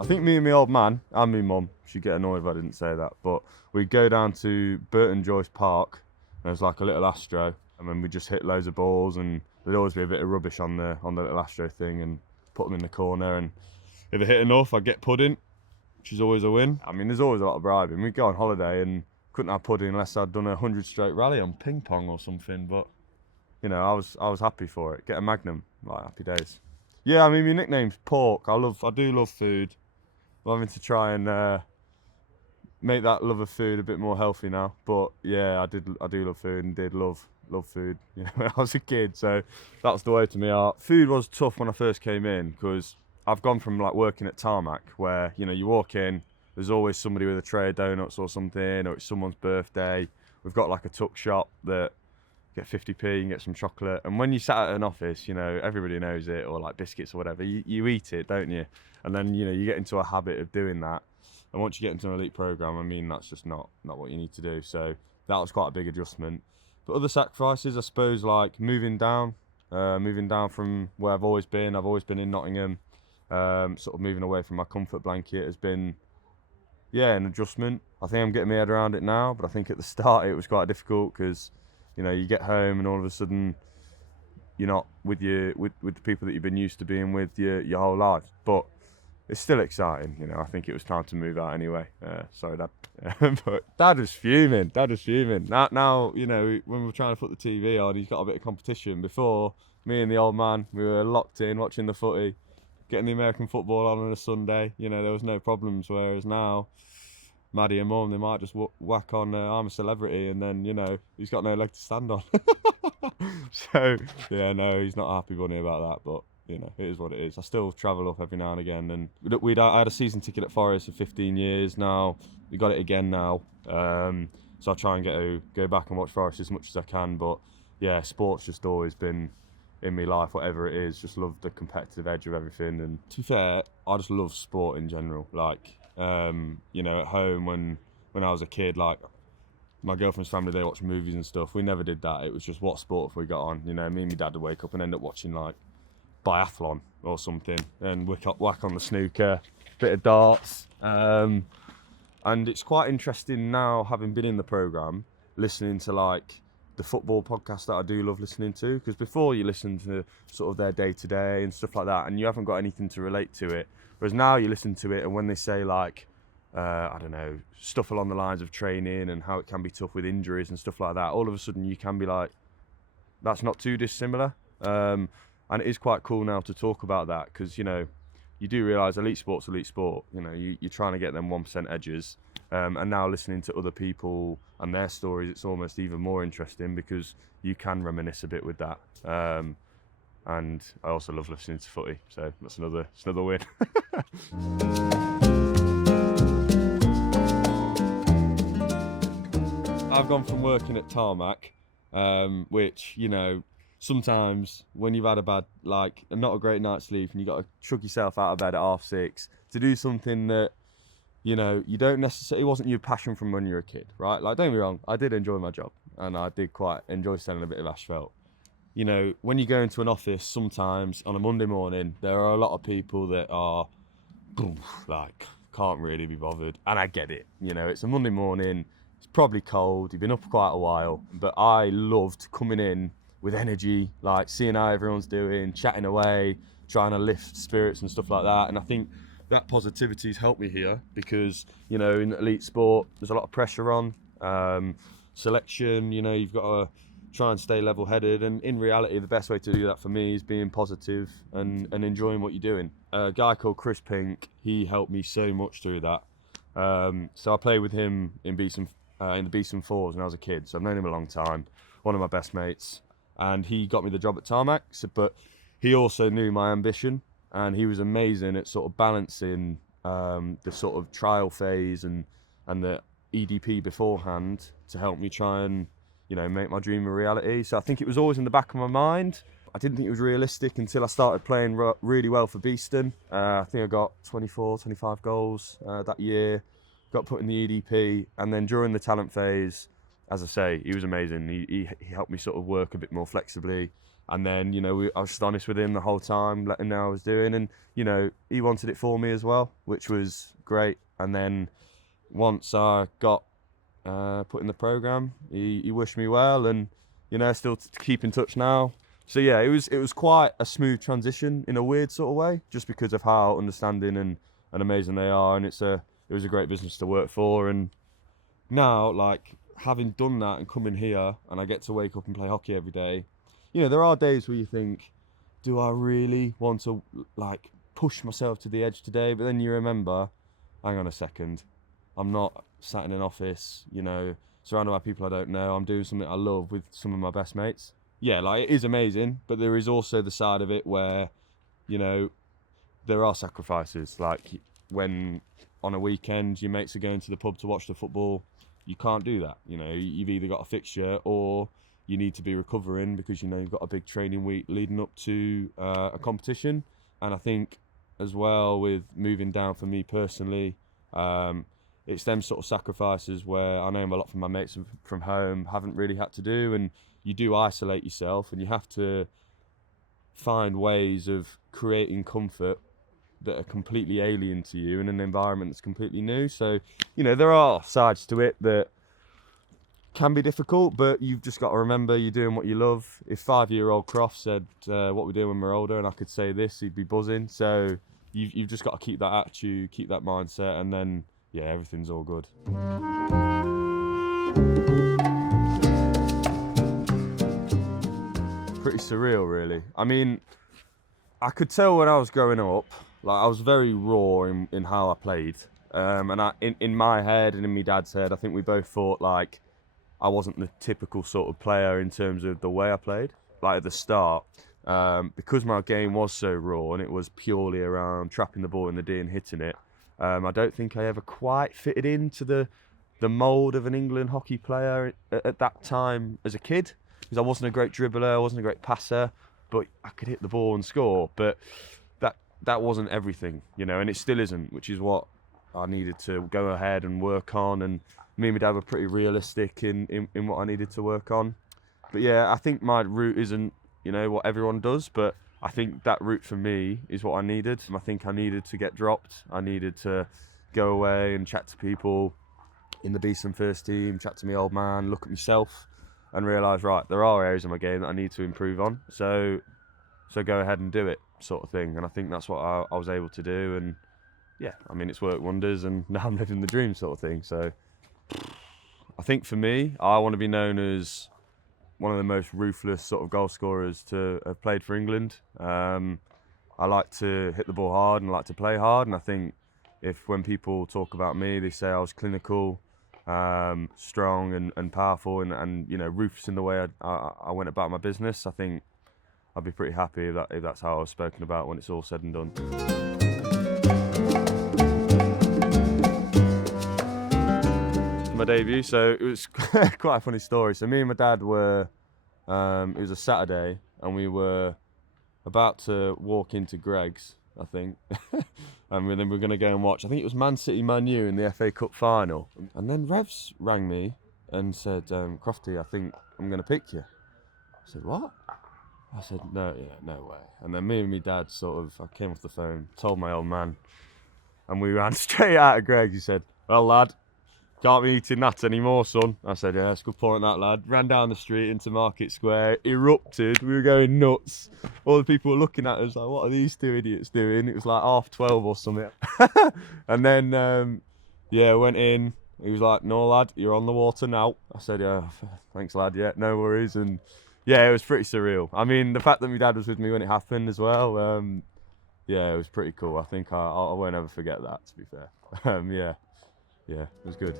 I think me and my old man and my mum, she'd get annoyed if I didn't say that, but we'd go down to Burton Joyce Park. There's like a little Astro, and then we just hit loads of balls, and there'd always be a bit of rubbish on the little Astro thing, and put them in the corner. And if I hit enough, I'd get pudding, which is always a win. I mean, there's always a lot of bribing. We'd go on holiday and couldn't have pudding unless I'd done a 100-stroke rally on ping pong or something. But you know, I was happy for it. Get a Magnum, like happy days. Yeah, I mean, my nickname's Pork. I do love food. I'm having to try and make that love of food a bit more healthy now. But yeah, I do love food and did love food, you know, when I was a kid. So that's the way to me. Food was tough when I first came in because I've gone from like working at Tarmac where, you know, you walk in, there's always somebody with a tray of donuts or something, or it's someone's birthday. We've got like a tuck shop that get 50p and get some chocolate. And when you sat at an office, you know, everybody knows it, or like biscuits or whatever, you eat it, don't you? And then, you know, you get into a habit of doing that. And once you get into an elite program, I mean, that's just not what you need to do. So that was quite a big adjustment. But other sacrifices, I suppose, like moving down from where I've always been. I've always been in Nottingham. Sort of moving away from my comfort blanket has been, yeah, an adjustment. I think I'm getting my head around it now, but I think at the start it was quite difficult because, you know, you get home and all of a sudden you're not with the people that you've been used to being with your whole life. But it's still exciting, you know. I think it was time to move out anyway. Sorry, Dad. But Dad was fuming. Now, you know, when we're trying to put the TV on, he's got a bit of competition. Before, me and the old man, we were locked in watching the footy, getting the American football on a Sunday. You know, there was no problems. Whereas now, Maddie and Mum, they might just whack on I'm a Celebrity, and then, you know, he's got no leg to stand on. So, yeah, no, he's not a happy bunny about that, but you know, it is what it is. I still travel up every now and again, and I had a season ticket at Forest for 15 years now. We got it again now, so I try and go back and watch Forest as much as I can. But yeah, sport's just always been in my life, whatever it is. Just love the competitive edge of everything. And to be fair, I just love sport in general. Like, you know, at home when I was a kid, like my girlfriend's family, they watch movies and stuff. We never did that. It was just what sport if we got on. You know, me and my dad would wake up and end up watching like biathlon or something, and whack on the snooker, bit of darts, and it's quite interesting now, having been in the programme, listening to like the football podcast that I do love listening to, because before you listen to sort of their day-to-day and stuff like that and you haven't got anything to relate to it, whereas now you listen to it and when they say like I don't know, stuff along the lines of training and how it can be tough with injuries and stuff like that, all of a sudden you can be like, that's not too dissimilar. And it is quite cool now to talk about that because, you know, you do realise elite sport's elite sport. You know, you're trying to get them 1% edges. And now listening to other people and their stories, it's almost even more interesting because you can reminisce a bit with that. And I also love listening to footy, so that's another win. I've gone from working at Tarmac, which, you know, sometimes when you've had not a great night's sleep and you got to chug yourself out of bed at 6:30 to do something that, you know, you don't necessarily, it wasn't your passion from when you were a kid, right? Like, don't get me wrong, I did enjoy my job and I did quite enjoy selling a bit of asphalt. You know, when you go into an office sometimes on a Monday morning, there are a lot of people that are like, can't really be bothered. And I get it, you know, it's a Monday morning, it's probably cold, you've been up quite a while, but I loved coming in with energy, like seeing how everyone's doing, chatting away, trying to lift spirits and stuff like that. And I think that positivity's helped me here because, you know, in elite sport, there's a lot of pressure on. Selection, you know, you've got to try and stay level-headed. And in reality, the best way to do that for me is being positive and enjoying what you're doing. A guy called Chris Pink, he helped me so much through that. So I played with him in the Beeson Fours when I was a kid. So I've known him a long time, one of my best mates. And he got me the job at Tarmac, but he also knew my ambition and he was amazing at sort of balancing the sort of trial phase and the EDP beforehand to help me try and, you know, make my dream a reality. So I think it was always in the back of my mind. I didn't think it was realistic until I started playing really well for Beeston. I think I got 24, 25 goals that year, got put in the EDP, and then during the talent phase, as I say, he was amazing. He helped me sort of work a bit more flexibly, And then, you know, I was just honest with him the whole time, letting him know how I was doing. And, you know, he wanted it for me as well, which was great. And then once I got put in the programme, he wished me well, and, you know, still keep in touch now. So yeah, it was quite a smooth transition in a weird sort of way, just because of how understanding and amazing they are. And it was a great business to work for. And now, like, having done that and coming here, and I get to wake up and play hockey every day, you know, there are days where you think, do I really want to, like, push myself to the edge today? But then you remember, hang on a second, I'm not sat in an office, you know, surrounded by people I don't know. I'm doing something I love with some of my best mates. Yeah, like, it is amazing, but there is also the side of it where, you know, there are sacrifices. Like, when on a weekend your mates are going to the pub to watch the football, you can't do that. You know, you've either got a fixture or you need to be recovering because, you know, you've got a big training week leading up to a competition. And I think as well, with moving down for me personally, it's them sort of sacrifices where I know a lot from my mates from home haven't really had to do, and you do isolate yourself, and you have to find ways of creating comfort that are completely alien to you in an environment that's completely new. So, you know, there are sides to it that can be difficult, but you've just got to remember you're doing what you love. If 5-year-old Croft said what we're doing when we're older, and I could say this, he'd be buzzing. So you've just got to keep that attitude, keep that mindset, and then, yeah, everything's all good. Pretty surreal, really. I mean, I could tell when I was growing up, like, I was very raw in how I played. And in my head and in my dad's head, I think we both thought, like, I wasn't the typical sort of player in terms of the way I played. Like, at the start, because my game was so raw and it was purely around trapping the ball in the D and hitting it, I don't think I ever quite fitted into the mould of an England hockey player at that time as a kid, because I wasn't a great dribbler, I wasn't a great passer, but I could hit the ball and score. But that wasn't everything, you know, and it still isn't, which is what I needed to go ahead and work on. And me and my dad were pretty realistic in what I needed to work on. But yeah, I think my route isn't, you know, what everyone does, but I think that route for me is what I needed. I think I needed to get dropped. I needed to go away and chat to people in the Beeson first team, chat to my old man, look at myself and realise, right, there are areas of my game that I need to improve on. So go ahead and do it, sort of thing. And I think that's what I was able to do. And yeah, I mean, it's worked wonders, and now I'm living the dream, sort of thing. So I think for me, I want to be known as one of the most ruthless sort of goal scorers to have played for England. I like to hit the ball hard and like to play hard. And I think when people talk about me, they say I was clinical, strong and powerful, and you know, ruthless in the way I went about my business. I think I'd be pretty happy if that's how I was spoken about when it's all said and done. My debut, so it was quite a funny story. So me and my dad were, it was a Saturday, and we were about to walk into Greg's, I think, and then we were going to go and watch, I think it was Man City Man U in the FA Cup final. And then Revs rang me and said, Crofty, I think I'm going to pick you. I said, what? I said, no way. And then me and my dad I came off the phone, told my old man, and we ran straight out of Greg's. He said, well, lad, can't be eating that anymore, son. I said, yeah, that's a good point, that, lad. Ran down the street into Market Square, erupted, we were going nuts. All the people were looking at us like, what are these two idiots doing? It was like 12:30 or something. And then, went in. He was like, no, lad, you're on the water now. I said, yeah, thanks, lad, yeah, no worries. And yeah, it was pretty surreal. I mean, the fact that my dad was with me when it happened as well, yeah, it was pretty cool. I think I won't ever forget that, to be fair. Yeah, it was good.